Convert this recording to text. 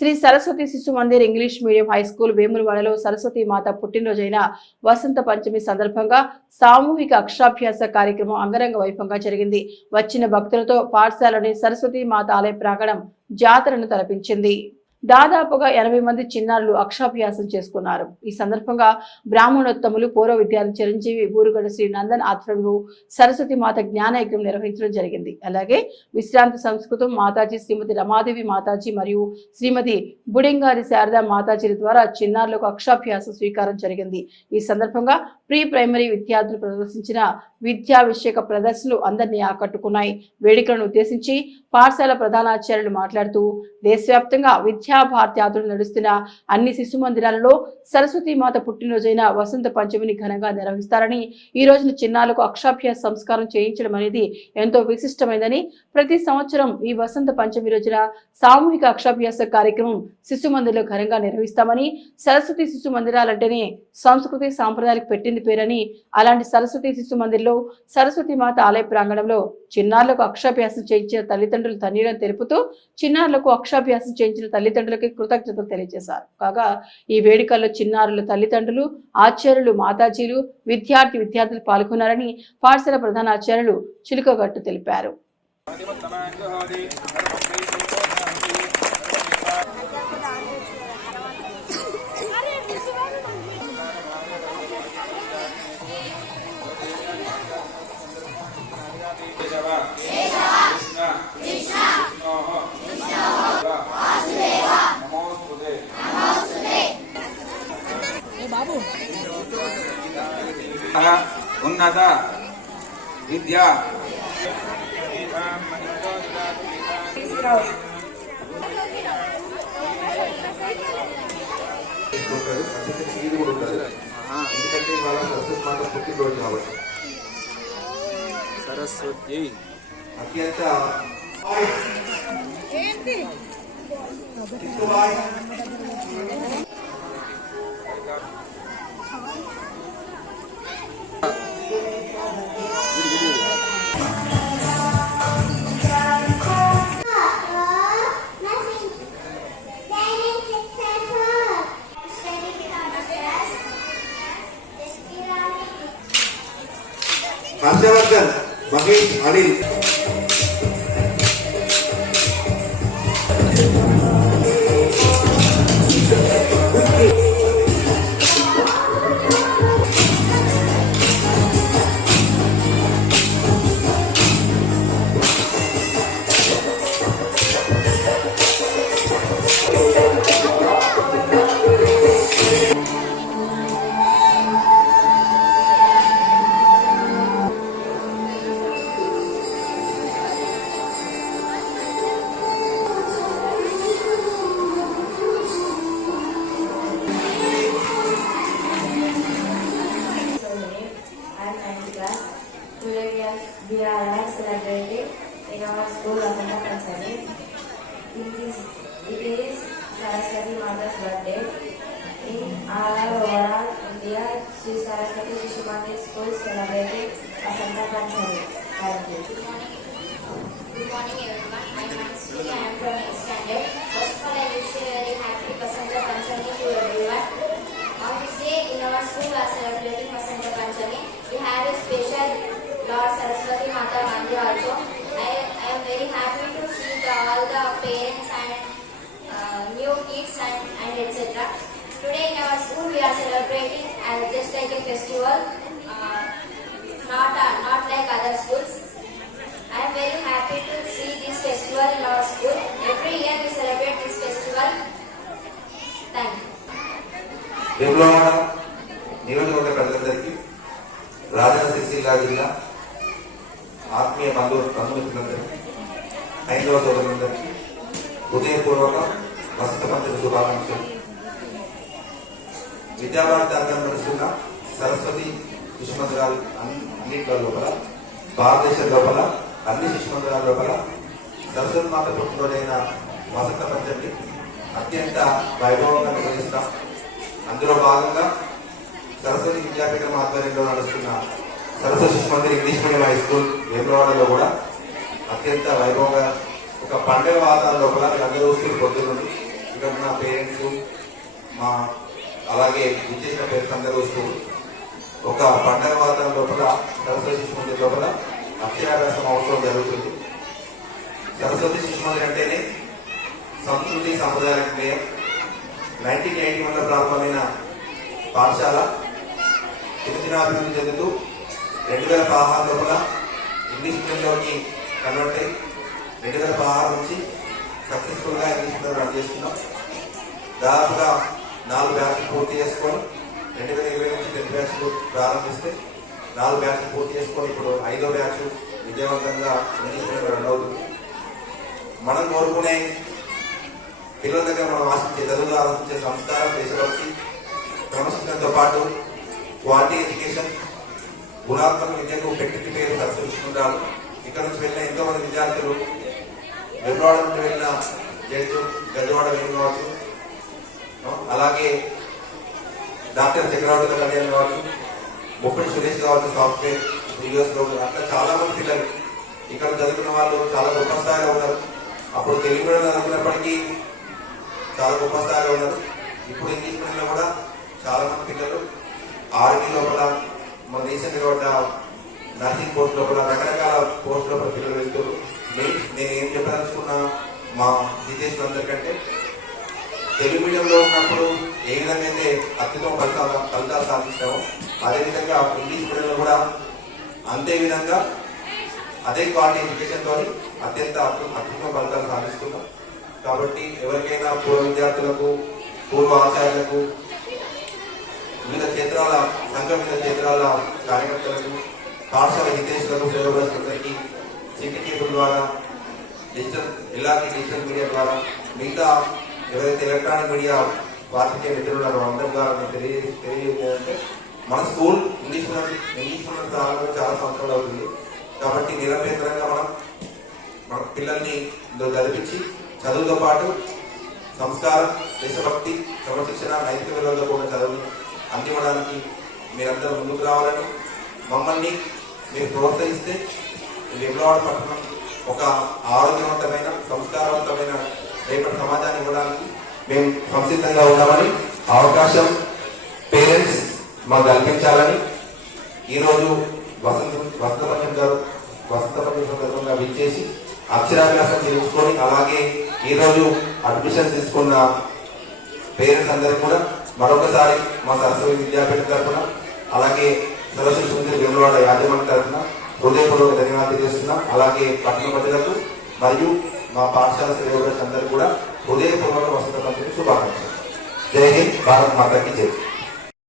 Shri Saraswati Shishu Mandir English medium high school వేములవాడలో సరస్వతి మాత పుట్టినరోజైన వసంత పంచమి సందర్భంగా సామూహిక అక్షరాభ్యాస కార్యక్రమం అంగరంగ వైభవంగా జరిగింది. వచ్చిన భక్తులతో పాఠశాలని సరస్వతి మాత ఆలయ ప్రాంగణం జాతరను తలపించింది. దాదాపుగా ఎనభై మంది చిన్నారులు అక్షాభ్యాసం చేసుకున్నారు. ఈ సందర్భంగా బ్రాహ్మణోత్తములు పూర్వ విద్యార్థి చిరంజీవి బూరుగడ శ్రీ నందన్ ఆధ్వర్యంలో సరస్వతి మాత జ్ఞానయజ్ఞం నిర్వహించడం జరిగింది. అలాగే విశ్రాంతి సంస్కృతం మాతాజీ శ్రీమతి రమాదేవి మాతాజీ మరియు శ్రీమతి బుడింగారి శారదా మాతాజీల ద్వారా చిన్నారులకు అక్షాభ్యాసం స్వీకారం జరిగింది. ఈ సందర్భంగా ప్రీ ప్రైమరీ విద్యార్థులు ప్రదర్శించిన విద్యాభిషేక ప్రదర్శనలు అందరినీ ఆకట్టుకున్నాయి. వేడుకలను ఉద్దేశించి పాఠశాల ప్రధానాచార్యులు మాట్లాడుతూ దేశవ్యాప్తంగా విద్యా భారతి యాత్రలు నడుస్తున్న అన్ని శిశు మందిరాలలో సరస్వతి మాత పుట్టినరోజైన వసంత పంచమిని ఘనంగా నిర్వహిస్తారని ఈ రోజున చిన్నాలకు అక్షాభ్యాస సంస్కారం చేయించడం అనేది ఎంతో విశిష్టమైందని ప్రతి సంవత్సరం ఈ వసంత పంచమి రోజున సామూహిక అక్షాభ్యాస కార్యక్రమం శిశు మందిర్లో ఘనంగా నిర్వహిస్తామని సరస్వతి శిశు మందిరాలంటేనే సంస్కృతి సాంప్రదాయాలకు పెట్టింది పేరని అలాంటి సరస్వతి శిశు మందిర్లో సరస్వతి మాత ఆలయ ప్రాంగణంలో చిన్నారులకు అక్షాభ్యాసం చేయించిన తల్లిదండ్రులు ధన్యులను తెలుపుతూ చిన్నారులకు అక్షాభ్యాసం చేయించిన తల్లిదండ్రులు తల్లిదండ్రులకి కృతజ్ఞతలు తెలియజేశారు. కాగా ఈ వేడుకల్లో చిన్నారుల తల్లిదండ్రులు ఆచార్యులు మాతాజీలు విద్యార్థి విద్యార్థులు పాల్గొన్నారని పాఠశాల ప్రధాన ఆచార్యులు చిలుకగట్టు తెలిపారు. ఉన్నత విద్య. సీడ్ కూడా ఉంటుంది ఎందుకంటే ఇవాళ సరస్వతి. మాత పుట్టినరోజు కాబట్టి సరస్వతి అత్యంత खांद्याबद्दल महेश आणि celebrating Vasanta Thank you. Good morning. Good morning everyone. I am Mansi. I am from 8th standard. First of all, I wish you a very happy Vasanta Panchami to everyone. On this day in our school we are celebrating Vasanta Panchami. We have a special Lord Saraswati Mata Mandir also. I, I am very happy to see the, all the parents and uh, new kids and, and etc. Today in our school we are celebrating as just like a festival. Other schools. I am very happy to see this festival in our school. Every year we celebrate this festival. Thank you. Vemulawada నియోజకవర్గ ప్రజలందరికీ రాజన్న సిరిసిల్ల జిల్లా ఆత్మీయ బంధువు బంధుమిత్రులందరికీ ఐదవ సోదరులందరికీ హృదయపూర్వక వసంత పంచమి శుభాకాంక్షలు విద్యాభారతి అంగం నడుస్తున్న సరస్వతి శిశు మందిరాలు అన్నింటిలో లోపల భారతదేశం లోపల అన్ని శిశు మందిరాల లోపల సరస్వతి మాత పుట్టినరోజైన వసంత పంచమి అత్యంత వైభవంగా నిర్వహిస్తాం. అందులో భాగంగా సరస్వతి విద్యాపీఠం ఆధ్వర్యంలో నడుస్తున్న Saraswati Shishu Mandir English medium high school వేమరవాడలో కూడా అత్యంత వైభవంగా ఒక పండుగ వాతావరణ లోపల అందరూ వస్తున్న పొద్దున్నది ఇక్కడ ఉన్న పేరెంట్స్ మా అలాగే విచ్చేసిన పేరెంట్స్ అందరూ వస్తూ ఒక పండగ వాతావరణం లోపల సరస్వతి శిశు మందిర్ లోపల అక్షరాభ్యాసం అవసరం జరుగుతుంది. సరస్వతి శిశు మందిర్ అంటేనే సంస్కృతి సంప్రదాయాలకు మేయం నైన్టీన్ ఎయిటీ వన్లో ప్రారంభమైన పాఠశాల దినదినాభివృద్ధి చెందుతూ రెండు వేల పదహారు లోపల ఇంగ్లీష్ మీడియంలోకి కన్వర్ట్ అయ్యి రెండు వేల పదహారు నుంచి సక్సెస్ఫుల్గా ఇంగ్లీష్ మీడియం రన్ చేస్తున్నాం. దాదాపుగా నాలుగు బ్యాచ్లు పూర్తి చేసుకొని రెండు వేల ఇరవై నుంచి టెన్త్ బ్యాచ్లు ప్రారంభిస్తే నాలుగు బ్యాచ్లు పూర్తి చేసుకొని ఇప్పుడు ఐదో బ్యాచ్ విజయవంతంగా ఇంగ్లీష్ రెండవది రన్ అవుతుంది మనం కోరుకునే పిల్లల దగ్గర మనం ఆశించే చదువులు ఆలోచించే సంస్కారం దేశభక్తి క్రమశిక్షణతో పాటు క్వాలిటీ ఎడ్యుకేషన్ గుణాత్మక విద్యకు పెట్టి పేరు సరస్వతిస్తున్నారు ఇక్కడ నుంచి వెళ్ళిన ఎంతో మంది విద్యార్థులు వెలువాడ నుండి వెళ్ళిన జడ్జు గజవాడ వెళ్ళిన అలాగే డాక్టర్ చక్రవర్తి కళ్యాణ్ కావచ్చు ముప్పటి సురేష్ కావచ్చు సాఫ్ట్వేర్ యూఎస్లో అట్లా చాలా మంది పిల్లలు. ఇక్కడ చదువుకున్న వాళ్ళు చాలా గొప్ప స్థాయిలో ఉన్నారు. అప్పుడు తెలుగు మీడియం చదువుకున్నప్పటికీ చాలా గొప్ప స్థాయిలో ఉన్నారు. ఇప్పుడు ఇంగ్లీష్ మీడియంలో కూడా చాలా మంది పిల్లలు ఆర్మీ లోపల మన దేశంలో కూడా నర్సింగ్ పోస్ట్ లోపల రకరకాల పోస్ట్ లోపల పిల్లలు వెళ్తారు మెయిన్ నేను ఏం చెప్పదలుచుకున్నా మా విదేశీయులు అందరికంటే తెలుగు మీడియంలో ఉన్నప్పుడు ఏ విధంగా అయితే అత్యుత్తమ ఫలితాలు ఫలితాలు సాధించామో అదేవిధంగా ఇంగ్లీష్ మీడియంలో కూడా అంతే విధంగా అదే క్వాలిటీ ఎడ్యుకేషన్ అత్యంత అద్భు- ఫలితాలు సాధిస్తున్నాం. కాబట్టి ఎవరికైనా పూర్వ విద్యార్థులకు పూర్వ ఆచార్యులకు వివిధ క్షేత్రాల సంఘం వివిధ క్షేత్రాల కార్యకర్తలకు పాఠశాల హితేషులకు ప్రయోగస్తులకి సిటీ కేబుల్ ద్వారా డిజిటల్ ఇలాంటి డిజిటల్ మీడియా ద్వారా మిగతా ఎవరైతే ఎలక్ట్రానిక్ మీడియా పార్టీ మిత్రులు ఉన్నారో అందరి ద్వారా తెలియ తెలియజేయాలంటే మన school English medium English medium చాలా చాలా సంవత్సరాలు అవుతుంది. కాబట్టి నిరభ్యంతరంగా మనం మన పిల్లల్ని ఇందులో చదివించి చదువుతో పాటు సంస్కారం దేశభక్తి క్రమశిక్షణ నైతిక విలువలతో కూడా చదువుని అందివ్వడానికి మీరందరూ ముందుకు రావాలని మమ్మల్ని మీరు ప్రోత్సహిస్తే ఈ పట్టణం ఒక ఆరోగ్యవంతమైన సంస్కారవంతమైన రేపటి సమాజాన్ని ఇవ్వడానికి మేము సంసిద్ధంగా ఉన్నామని అవకాశం పేరెంట్స్ మాకు కల్పించాలని ఈరోజు వసంత వసంత పంచం గారు వసంత పంచం సందర్భంగా విచ్చేసి అక్షరాభ్యాసం తెలుసుకొని అలాగే ఈరోజు అడ్మిషన్ తీసుకున్న పేరెంట్స్ అందరికీ కూడా మరొకసారి మా సరస్వతి విద్యాపీఠం తరఫున అలాగే సరస్వతి సుందరి వెలువాడ యాజమాన్య తరఫున హృదయపూర్వక ధన్యవాదాలు చేస్తున్నాం అలాగే పట్టణ ప్రజలకు మరియు మా పాఠశాల శ్రేయోగస్ అందరూ కూడా హృదయపూర్వక వసంత పంచమి శుభాకాంక్షలు. జై హింద్ భారత్ మాతాకి జై.